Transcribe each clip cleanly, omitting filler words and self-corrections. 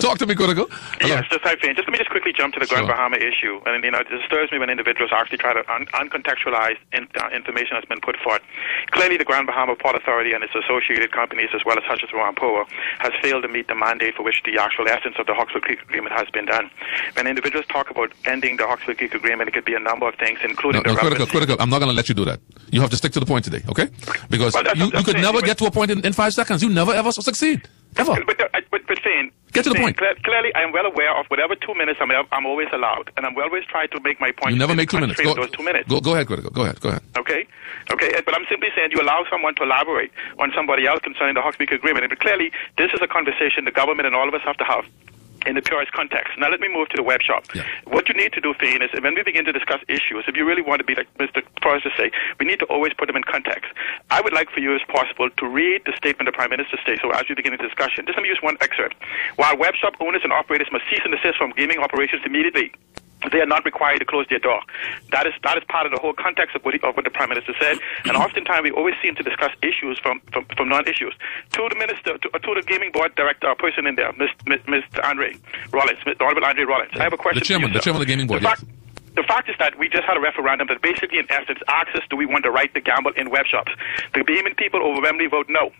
Talk to me, Critical. Yes, just let me just quickly jump to the Grand Bahama issue. And it disturbs me when individuals actually try to uncontextualize information that's been put forth. Clearly, the Grand Bahama Port Authority and its associated companies, as well as such as Wampoa, has failed to meet the mandate for which the actual essence of the Hawksbill Creek Agreement has been done. When individuals talk about ending the Hawksbill Creek Agreement, it could be a number of things, including Critical. I'm not going to let you do that. You have to stick to the point today, okay? Because you could never get to a point in 5 seconds. You never ever succeed. Ever. But Fane, get to the point. Clearly, I am well aware of whatever 2 minutes I'm always allowed, and I'm always trying to make my point. You never make 2 minutes. Those 2 minutes. Go ahead, Critical. Go ahead. Okay. But I'm simply saying you allow someone to elaborate on somebody else concerning the Hawksbill Agreement. But clearly, this is a conversation the government and all of us have to have in the purest context. Now let me move to the web shop. Yeah. What you need to do, Fane, is when we begin to discuss issues, if you really want to be like Mr. Forrester say, we need to always put them in context. I would like for you, as possible, to read the statement the Prime Minister states. So as we begin the discussion, just let me use one excerpt. While web shop owners and operators must cease and desist from gaming operations immediately, they are not required to close their door. That is part of the whole context of what the Prime Minister said. And oftentimes we always seem to discuss issues from non-issues. To the Minister, to the Gaming Board Director, person in there, Mr. Andre Rollins, Honorable Andre Rollins. I have a question. The chairman of the Gaming Board. The fact is that we just had a referendum that basically, in essence, asks us, do we want the right to gamble in web shops? The Bahamian people overwhelmingly vote no.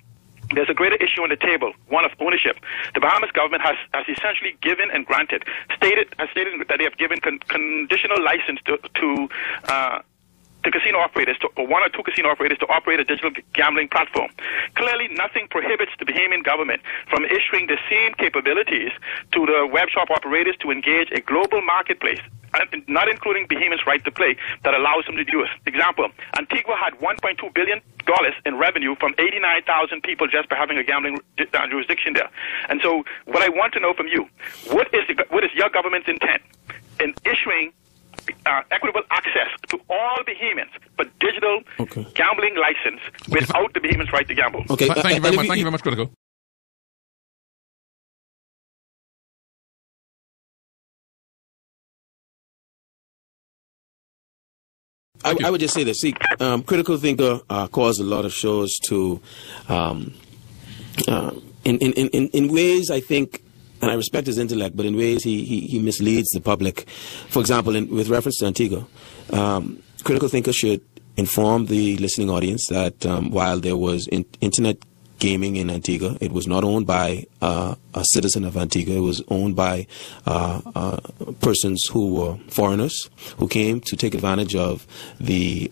There's a greater issue on the table, one of ownership. The Bahamas government has essentially given and granted, has stated that they have given conditional license to casino operators, or 1 or 2 casino operators, to operate a digital gambling platform. Clearly, nothing prohibits the Bahamian government from issuing the same capabilities to the web shop operators to engage a global marketplace, not including Bahamians' right to play, that allows them to do it. Example, Antigua had $1.2 billion in revenue from 89,000 people just by having a gambling jurisdiction there. And so what I want to know from you, what is your government's intent in issuing equitable access to all Bahamians, but digital gambling license without the Bahamians' right to gamble? Okay. Thank you very much. Thank you very much, Critical. I would just say this. See, Critical Thinker calls a lot of shows to, in ways I think, and I respect his intellect, but in ways he misleads the public. For example, with reference to Antigua, Critical Thinker should inform the listening audience that while there was internet gaming in Antigua, it was not owned by a citizen of Antigua. It was owned by persons who were foreigners who came to take advantage of the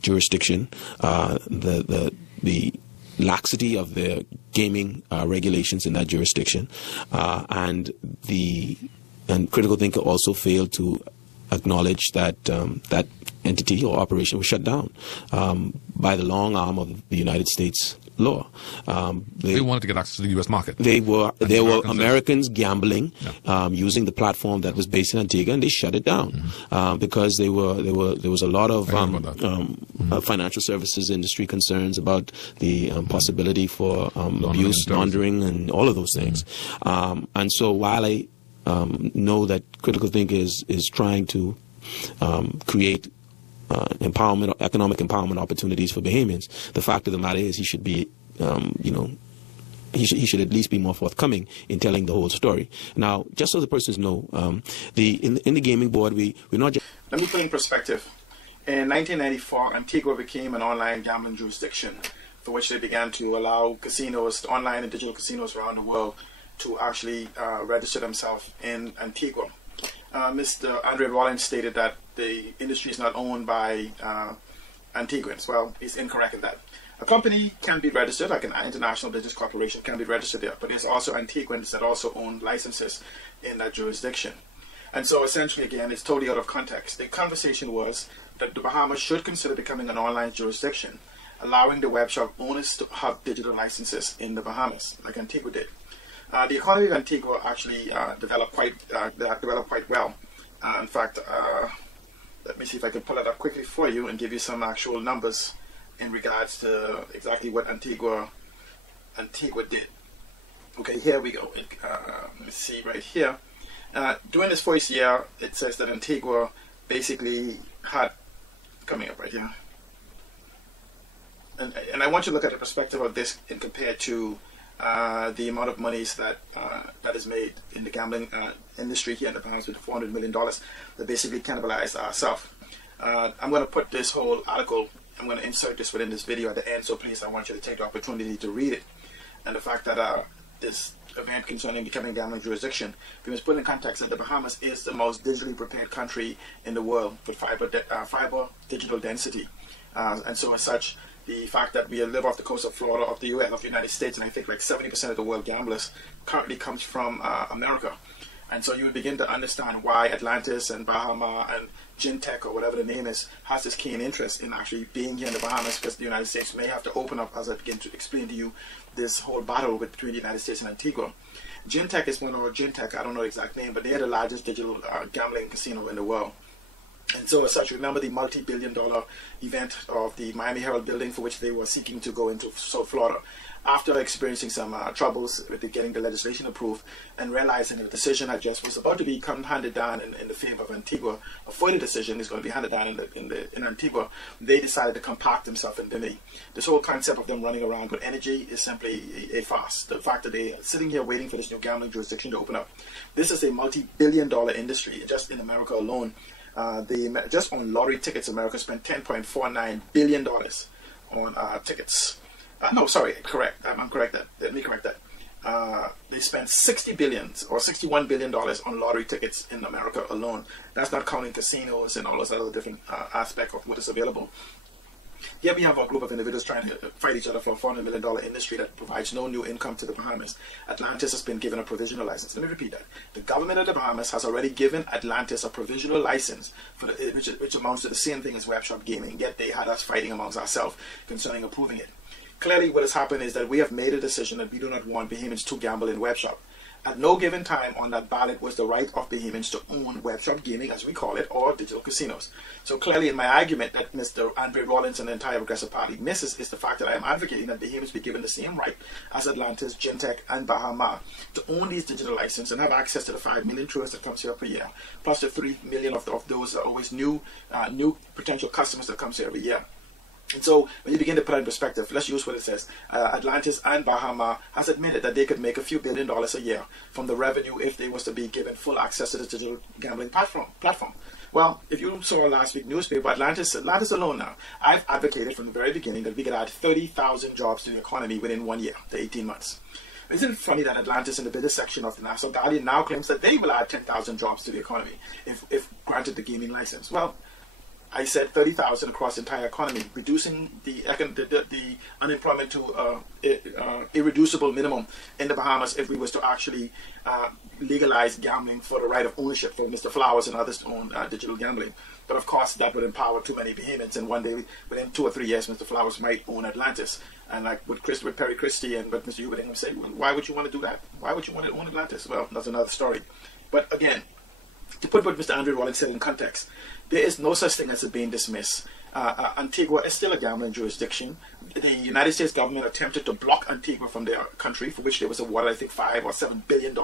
jurisdiction, the laxity of the gaming regulations in that jurisdiction, and Critical Thinker also failed to acknowledge that that entity or operation was shut down by the long arm of the United States law. They wanted to get access to the U.S. market. There were Americans gambling using the platform that was based in Antigua, and they shut it down because there was a lot of financial services industry concerns about the possibility for abuse, laundering, and all of those things. And so while I know that Critical Think is trying to create empowerment, economic empowerment opportunities for Bahamians, the fact of the matter is he should be, he should at least be more forthcoming in telling the whole story. Now, just so the persons know, in the Gaming Board, we're not just... Let me put in perspective. In 1994, Antigua became an online gambling jurisdiction for which they began to allow casinos, online and digital casinos around the world, to actually register themselves in Antigua. Mr. Andre Rollins stated that the industry is not owned by Antiguans. Well, he's incorrect in that. A company can be registered, like an international business corporation can be registered there, but there's also Antiguans that also own licenses in that jurisdiction. And so essentially, again, it's totally out of context. The conversation was that the Bahamas should consider becoming an online jurisdiction, allowing the web shop owners to have digital licenses in the Bahamas, like Antigua did. The economy of Antigua actually developed quite well. In fact, let me see if I can pull it up quickly for you and give you some actual numbers in regards to exactly what Antigua did. Okay, here we go. Let me see right here. During this first year, it says that Antigua basically had, coming up right here, and I want you to look at the perspective of this and compared to the amount of monies that that is made in the gambling industry here in the Bahamas with $400 million that basically cannibalize ourselves. I'm going to put this whole article, I'm going to insert this within this video at the end, so please, I want you to take the opportunity to read it. And the fact that this event concerning becoming a gambling jurisdiction, we must put in context that the Bahamas is the most digitally prepared country in the world with fiber digital density. And so as such, the fact that we live off the coast of Florida, of the US, of the United States, and I think like 70% of the world gamblers currently comes from America. And so you would begin to understand why Atlantis and Bahama and Gintech, or whatever the name is, has this keen interest in actually being here in the Bahamas, because the United States may have to open up, as I begin to explain to you, this whole battle between the United States and Antigua. Gintech is one, or Gintech, I don't know the exact name, but they are the largest digital gambling casino in the world. And so as such, remember the multi-billion-dollar event of the Miami Herald building, for which they were seeking to go into South Florida. After experiencing some troubles with getting the legislation approved and realizing that the decision was about to be handed down in the favor of Antigua, a further decision is going to be handed down in Antigua, they decided to compact themselves in Bimini. This whole concept of them running around with energy is simply a farce. The fact that they are sitting here waiting for this new gambling jurisdiction to open up. This is a multi-billion-dollar industry just in America alone. Just on lottery tickets, America spent $10.49 billion on tickets. No, sorry, correct. I'm correct. Let me correct that. They spent $60 billion or $61 billion on lottery tickets in America alone. That's not counting casinos and all those other different aspects of what is available. Here we have a group of individuals trying to fight each other for a $400 million industry that provides no new income to the Bahamas. Atlantis has been given a provisional license. Let me repeat that. The government of the Bahamas has already given Atlantis a provisional license, which amounts to the same thing as web shop gaming, yet they had us fighting amongst ourselves concerning approving it. Clearly, what has happened is that we have made a decision that we do not want Bahamians to gamble in web shop. At no given time on that ballot was the right of Bahamians to own web shop gaming, as we call it, or digital casinos. So clearly, in my argument that Mr. Andre Rollins and the entire Progressive Party misses is the fact that I am advocating that Bahamians be given the same right as Atlantis, Gintech, and Bahama to own these digital licenses and have access to the 5 million tourists that comes here per year, plus the 3 million of those are always new potential customers that comes here every year. And so when you begin to put it in perspective, let's use what it says. Atlantis and Bahama has admitted that they could make a few $1 billion a year from the revenue if they was to be given full access to the digital gambling platform. Well, if you saw last week's newspaper, Atlantis alone now, I've advocated from the very beginning that we could add 30,000 jobs to the economy within 1 year to 18 months. Isn't it funny that Atlantis in the business section of the National Guardian now claims that they will add 10,000 jobs to the economy if granted the gaming license? Well, I said 30,000 across the entire economy, reducing the unemployment to irreducible minimum in the Bahamas if we was to actually legalize gambling for the right of ownership for Mr. Flowers and others to own digital gambling. But of course, that would empower too many Bahamians, and one day, within 2 or 3 years, Mr. Flowers might own Atlantis. And like with Perry Christie and what Mr. Hubert say, well, why would you want to do that? Why would you want to own Atlantis? Well, that's another story. But again, to put what Mr. Andre Rollins said in context, there is no such thing as it being dismissed. Antigua is still a gambling jurisdiction. The United States government attempted to block Antigua from their country, for which they was awarded, I think, $5 or $7 billion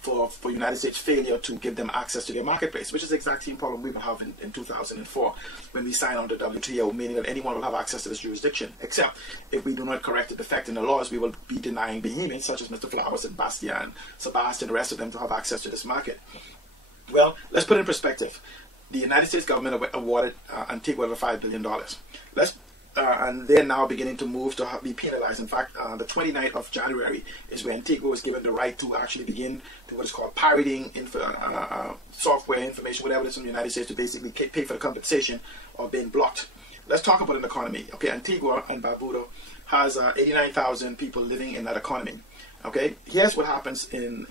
for United States failure to give them access to their marketplace, which is the exact same problem we will have in 2004 when we sign on to WTO, meaning that anyone will have access to this jurisdiction, except if we do not correct the defect in the laws, we will be denying Bahamians, such as Mr. Flowers and Bastian, Sebastian, and the rest of them to have access to this market. Well, let's put it in perspective. The United States government awarded Antigua $5 billion. And they're now beginning to move to be penalized. In fact, the 29th of January is where Antigua was given the right to actually begin to what is called pirating software information, whatever it is in the United States, to basically pay for the compensation of being blocked. Let's talk about an economy. Okay, Antigua and Barbuda has 89,000 people living in that economy. Okay, here's what happens in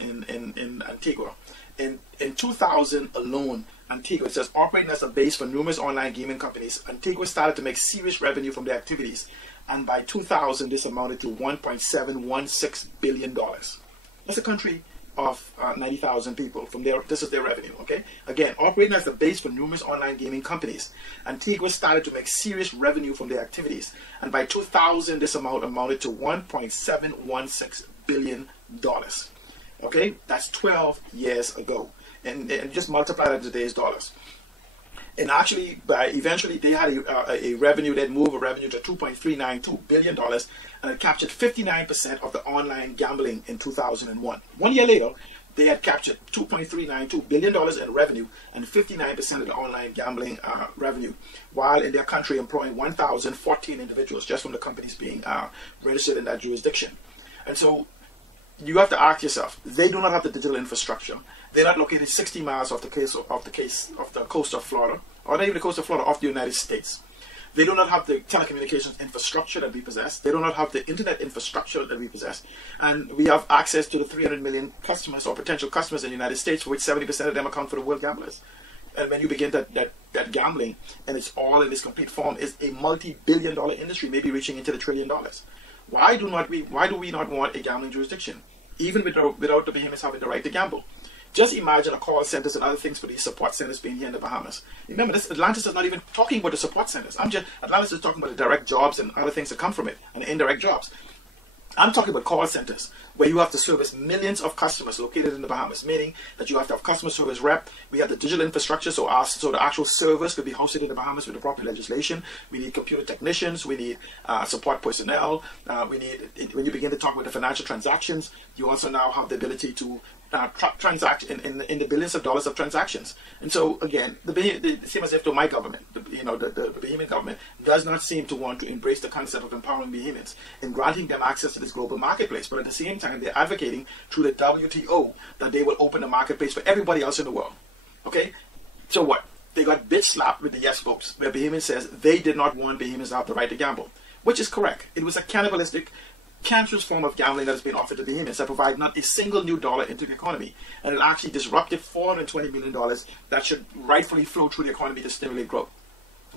Antigua. In 2000 alone, Antigua, it says, operating as a base for numerous online gaming companies, Antigua started to make serious revenue from their activities. And by 2000, this amounted to $1.716 billion. That's a country of 90,000 people. This is their revenue, okay? Again, operating as a base for numerous online gaming companies, Antigua started to make serious revenue from their activities. And by 2000, this amount amounted to $1.716 billion. Okay, that's 12 years ago. And just multiply that in today's dollars. And actually, eventually, they had a revenue, they'd move a revenue to $2.392 billion, and it captured 59% of the online gambling in 2001. 1 year later, they had captured $2.392 billion in revenue and 59% of the online gambling revenue, while in their country employing 1,014 individuals just from the companies being registered in that jurisdiction. And so you have to ask yourself, they do not have the digital infrastructure. They're not located 60 miles off the coast of Florida, or not even the coast of Florida, off the United States. They do not have the telecommunications infrastructure that we possess. They do not have the internet infrastructure that we possess. And we have access to the 300 million customers or potential customers in the United States, for which 70% of them account for the world gamblers. And when you begin that gambling, and it's all in its complete form, is a multi-billion-dollar industry, maybe reaching into the $1 trillion. Why do we not want a gambling jurisdiction, even without the Bahamians having the right to gamble? Just imagine a call centers and other things for these support centers being here in the Bahamas. Remember, Atlantis is not even talking about the support centers. Atlantis is talking about the direct jobs and other things that come from it, and the indirect jobs. I'm talking about call centers where you have to service millions of customers located in the Bahamas, meaning that you have to have customer service rep. We have the digital infrastructure, so the actual servers could be hosted in the Bahamas with the proper legislation. We need computer technicians. We need support personnel. We need, when you begin to talk about the financial transactions, you also now have the ability to transact in the billions of dollars of transactions. And so again, the same as if to my government, the Bahamian government does not seem to want to embrace the concept of empowering Bahamians and granting them access to this global marketplace. But at the same time, they're advocating through the WTO that they will open the marketplace for everybody else in the world. Okay, so what? They got bitch slapped with the yes votes, where Bahamians says they did not want Bahamians to have the right to gamble, which is correct. It was a cannibalistic, cancerous form of gambling that has been offered to Bahamians that provide not a single new dollar into the economy, and it actually disrupted $420 million that should rightfully flow through the economy to stimulate growth.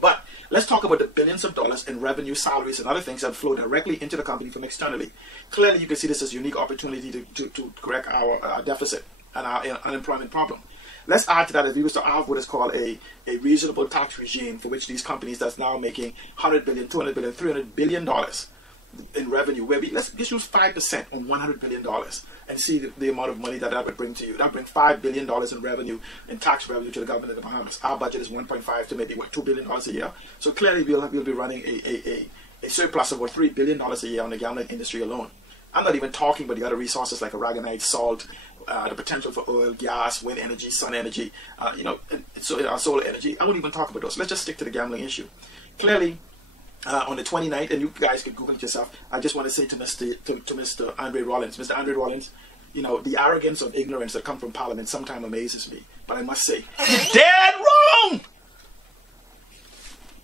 But let's talk about the billions of dollars in revenue, salaries, and other things that flow directly into the company from externally. Clearly, you can see this as a unique opportunity to correct our deficit and our unemployment problem. Let's add to that, if we was to have what is called a reasonable tax regime for which these companies that's now making $100 billion, $200 billion, $300 billion in revenue, where let's use 5% on $100 billion and see the amount of money that would bring to you. That would bring $5 billion in revenue, in tax revenue to the government of the Bahamas. Our budget is 1.5 to maybe $2 billion a year. So clearly we'll be running a surplus of about $3 billion a year on the gambling industry alone. I'm not even talking about the other resources like aragonite, salt, the potential for oil, gas, wind energy, sun energy, solar energy. I won't even talk about those. Let's just stick to the gambling issue. Clearly, on the 29th, and you guys can Google it yourself, I just want to say to Mr. Andre Rollins, Mr. Andre Rollins, the arrogance of ignorance that comes from Parliament sometimes amazes me. But I must say, you're dead wrong!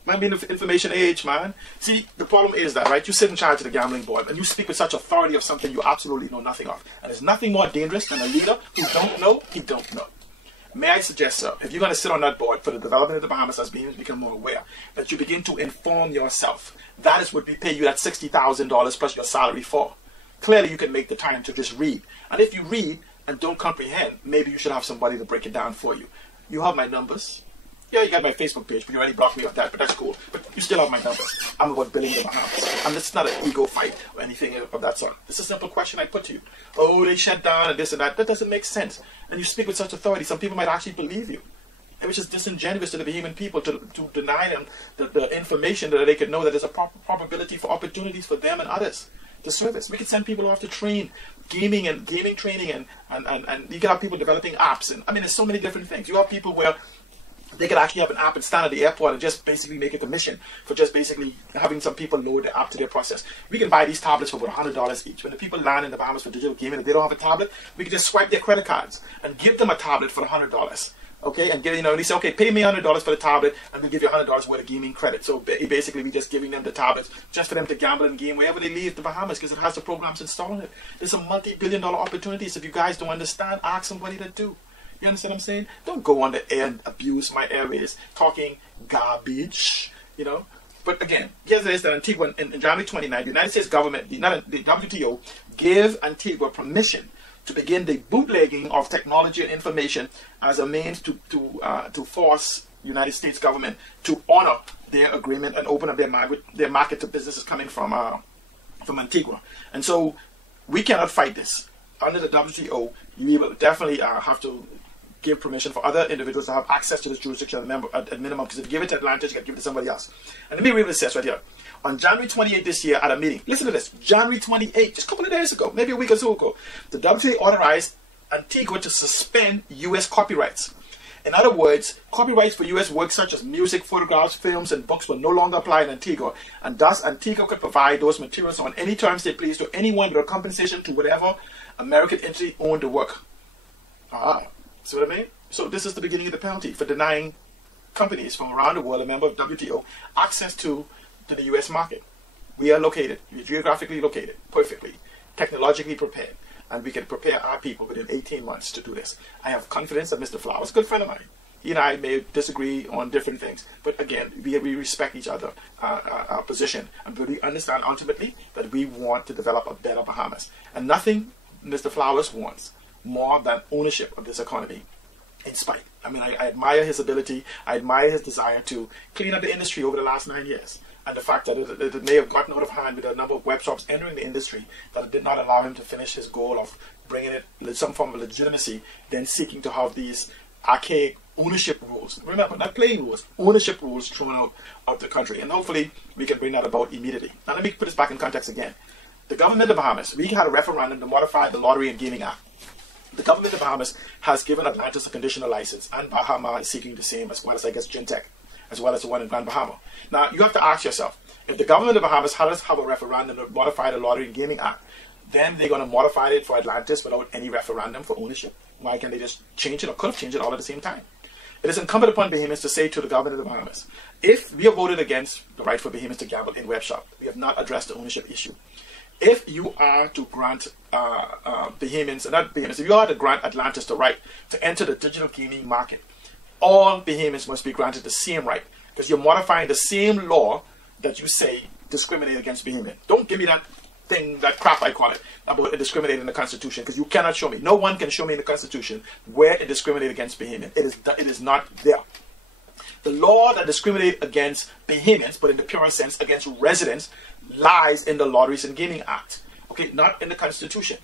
Might be in the information age, man. See, the problem is that, right, you sit in charge of the gambling board and you speak with such authority of something you absolutely know nothing of. And there's nothing more dangerous than a leader who don't know, he don't know. May I suggest, sir, if you're going to sit on that board for the development of the Bahamas as Bahamians become more aware, that you begin to inform yourself. That is what we pay you that $60,000 plus your salary for. Clearly, you can make the time to just read. And if you read and don't comprehend, maybe you should have somebody to break it down for you. You have my numbers. Yeah, you got my Facebook page, but you already blocked me off that, but that's cool. But you still have my numbers. I'm about building the Bahamas. And it's not an ego fight or anything of that sort. It's a simple question I put to you. Oh, they shut down and this and that. That doesn't make sense. And you speak with such authority, some people might actually believe you. It was just disingenuous to the Bahamian people to deny them the information that they could know that there's a probability for opportunities for them and others to service. We could send people off to train, gaming training, and you can have people developing apps. And I mean, there's so many different things. You have people where they could actually have an app and stand at the airport and just basically make a commission for just basically having some people load the app to their process. We can buy these tablets for about $100 each. When the people land in the Bahamas for digital gaming, if they don't have a tablet, we can just swipe their credit cards and give them a tablet for $100. Okay, and they say, okay, pay me $100 for the tablet, and we'll give you $100 worth of gaming credit. So basically, we just giving them the tablets just for them to gamble and game wherever they leave the Bahamas because it has the programs installed on it. There's some multi-billion-dollar opportunities. If you guys don't understand, ask somebody that do. You understand what I'm saying? Don't go on the air and abuse my areas, talking garbage, But again, here's this that Antigua, in January 29, the United States government, the WTO, gave Antigua permission to begin the bootlegging of technology and information as a means to force the United States government to honor their agreement and open up their market to businesses coming from Antigua. And so we cannot fight this. Under the WTO, you will definitely have to give permission for other individuals to have access to this jurisdiction at minimum, because if you give it to Atlantis, you can give it to somebody else. And let me read what it says right here. On January 28 this year at a meeting, listen to this, January 28, just a couple of days ago, maybe a week or so ago, the WTA authorized Antigua to suspend U.S. copyrights. In other words, copyrights for U.S. works such as music, photographs, films, and books will no longer apply in Antigua, and thus Antigua could provide those materials on any terms they please to anyone without compensation to whatever American entity owned the work. See what I mean? So this is the beginning of the penalty for denying companies from around the world, a member of WTO, access to the U.S. market. We are located, we're geographically located, perfectly, technologically prepared, and we can prepare our people within 18 months to do this. I have confidence that Mr. Flowers, a good friend of mine, he and I may disagree on different things, but again, we respect each other, our position, and we understand ultimately that we want to develop a better Bahamas. And nothing Mr. Flowers wants more than ownership of this economy in spite. I mean, I admire his ability, I admire his desire to clean up the industry over the last 9 years. And the fact that it may have gotten out of hand with a number of web shops entering the industry, that it did not allow him to finish his goal of bringing it some form of legitimacy, then seeking to have these archaic ownership rules. Remember, not playing rules, ownership rules thrown out of the country. And hopefully we can bring that about immediately. Now let me put this back in context again. The government of the Bahamas, we had a referendum to modify the Lottery and Gaming Act. The government of the Bahamas has given Atlantis a conditional license, and Bahamas is seeking the same, as well as, I guess, Gentech, as well as the one in Grand Bahama. Now, you have to ask yourself, if the government of the Bahamas has have a referendum to modify the Lottery and Gaming Act, then they're going to modify it for Atlantis without any referendum for ownership. Why can't they just change it, or could have changed it all at the same time? It is incumbent upon Bahamians to say to the government of the Bahamas, if we have voted against the right for Bahamians to gamble in web shop, we have not addressed the ownership issue. If you are to grant Bahamians, and not Bahamians, if you are to grant Atlantis the right to enter the digital gaming market, all Bahamians must be granted the same right, because you're modifying the same law that you say discriminate against Bahamian. Don't give me that thing, that crap I call it, about discriminating in the Constitution, because you cannot show me. No one can show me in the Constitution where it discriminates against Bahamian. It is not there. The law that discriminates against Bahamians, but in the pure sense against residents, lies in the Lotteries and Gaming Act, okay, not in the Constitution.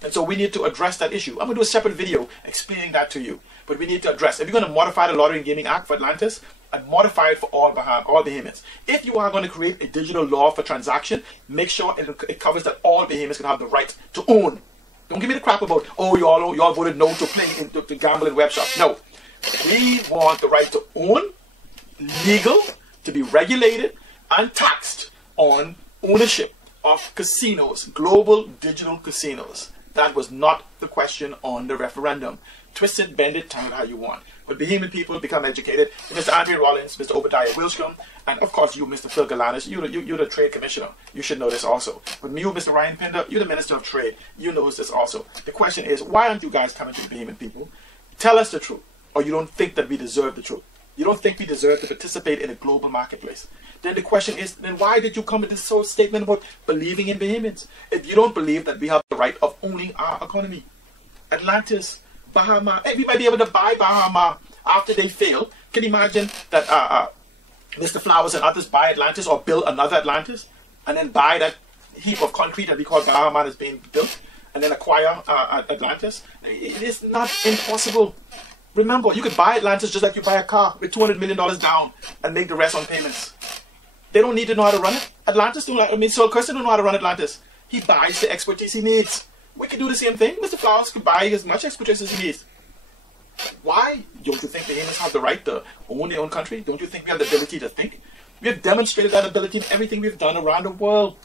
And so we need to address that issue. I'm going to do a separate video explaining that to you. But we need to address, if you're going to modify the Lottery and Gaming Act for Atlantis, and modify it for all Bahamians. If you are going to create a digital law for transaction, make sure it covers that all Bahamians can have the right to own. Don't give me the crap about, oh, y'all voted no to playing to gamble in web shops. No. We want the right to own, legal, to be regulated, and taxed on ownership of casinos, global digital casinos. That was not the question on the referendum. Twist it, bend it, turn it how you want. But Bahamian people become educated. Mr. Andrew Rollins, Mr. Obadiah Wilstrom, and of course you, Mr. Phil Galanis, you're the trade commissioner. You should know this also. But you, Mr. Ryan Pinder, you're the minister of trade. You know this also. The question is, why aren't you guys coming to the Bahamian people? Tell us the truth. Or you don't think that we deserve the truth. You don't think we deserve to participate in a global marketplace. Then the question is, then why did you come with this sort of statement about believing in Bahamians? If you don't believe that we have the right of owning our economy. Atlantis, Bahama, hey, we might be able to buy Bahama after they fail. Can you imagine that Mr. Flowers and others buy Atlantis or build another Atlantis and then buy that heap of concrete that we call Bahama is being built and then acquire Atlantis? It is not impossible. Remember, you could buy Atlantis just like you buy a car with $200 million down and make the rest on payments. They don't need to know how to run it. Atlantis don't like, Saul Kirsten don't know how to run Atlantis. He buys the expertise he needs. We can do the same thing. Mr. Flowers could buy as much expertise as he needs. Why? Don't you think the Bahamians have the right to own their own country? Don't you think we have the ability to think? We have demonstrated that ability in everything we've done around the world.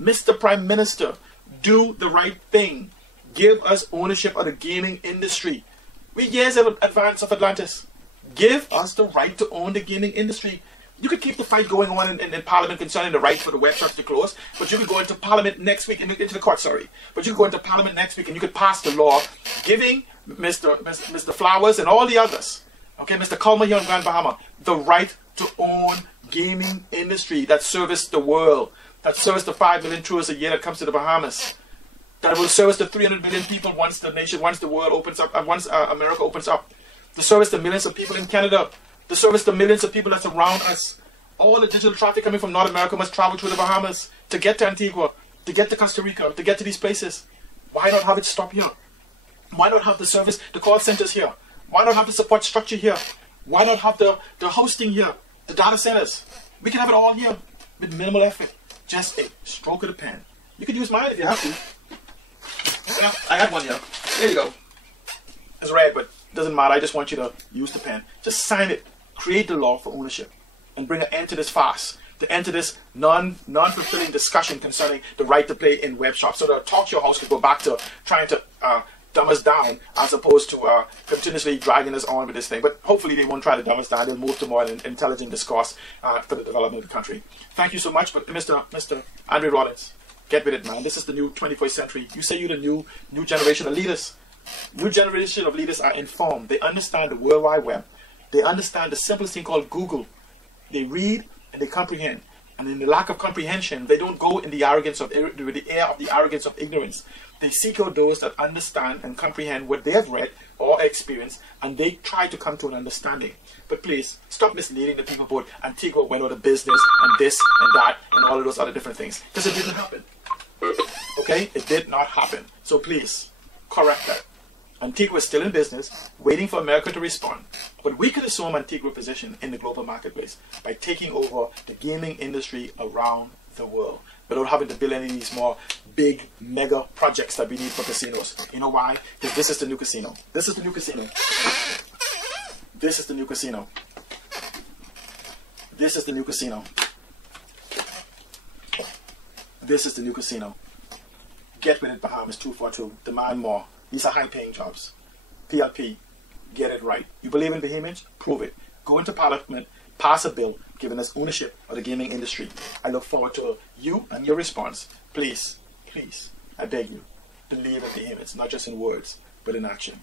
Mr. Prime Minister, do the right thing. Give us ownership of the gaming industry. We're years in advance of Atlantis. Give us the right to own the gaming industry. You could keep the fight going on in Parliament concerning the right for the web shops to close, but you could go into Parliament next week, into the court, sorry. But you could go into Parliament next week and you could pass the law giving Mr. Flowers and all the others, okay, Mr. Culmer here in Grand Bahama, the right to own gaming industry that service the world, that service the 5 million tourists a year that comes to the Bahamas, that will service the 300 million people once the world opens up, once America opens up, to service the millions of people in Canada, to service the millions of people that surround us. All the digital traffic coming from North America must travel through the Bahamas to get to Antigua, to get to Costa Rica, to get to these places. Why not have it stop here? Why not have the service, the call centers here? Why not have the support structure here? Why not have the hosting here, the data centers? We can have it all here with minimal effort. Just a stroke of the pen. You can use mine if you have to. Yeah, I got one here. There you go. It's red, but it doesn't matter. I just want you to use the pen. Just sign it. Create the law for ownership and bring an end to this farce. To end to this non-fulfilling discussion concerning the right to play in web shops. So the Talk Your House could go back to trying to dumb us down as opposed to continuously dragging us on with this thing. But hopefully they won't try to dumb us down. They'll move to more intelligent discourse for the development of the country. Thank you so much. But Mr. Andre Rollins, get with it, man. This is the new 21st century. You say you're the new generation of leaders. New generation of leaders are informed. They understand the World Wide Web. They understand the simplest thing called Google. They read and they comprehend. And in the lack of comprehension, they don't go in the arrogance of with the air of the arrogance of ignorance. They seek out those that understand and comprehend what they have read or experienced, and they try to come to an understanding. But please, stop misleading the people about Antigua went out of business and this and that and all of those other different things. Because it didn't happen. Okay? It did not happen. So please, correct that. Antigua is still in business, waiting for America to respond. But we can assume Antigua's position in the global marketplace by taking over the gaming industry around the world without having to build any of these more big, mega projects that we need for casinos. You know why? Because this is the new casino. This is the new casino. This is the new casino. This is the new casino. This is the new casino. Get with it, Bahamas 242. Demand more. These are high-paying jobs. PLP, get it right. You believe in Bahamians? Prove it. Go into Parliament, pass a bill giving us ownership of the gaming industry. I look forward to you and your response. Please, please, I beg you, believe in Bahamians, not just in words, but in action.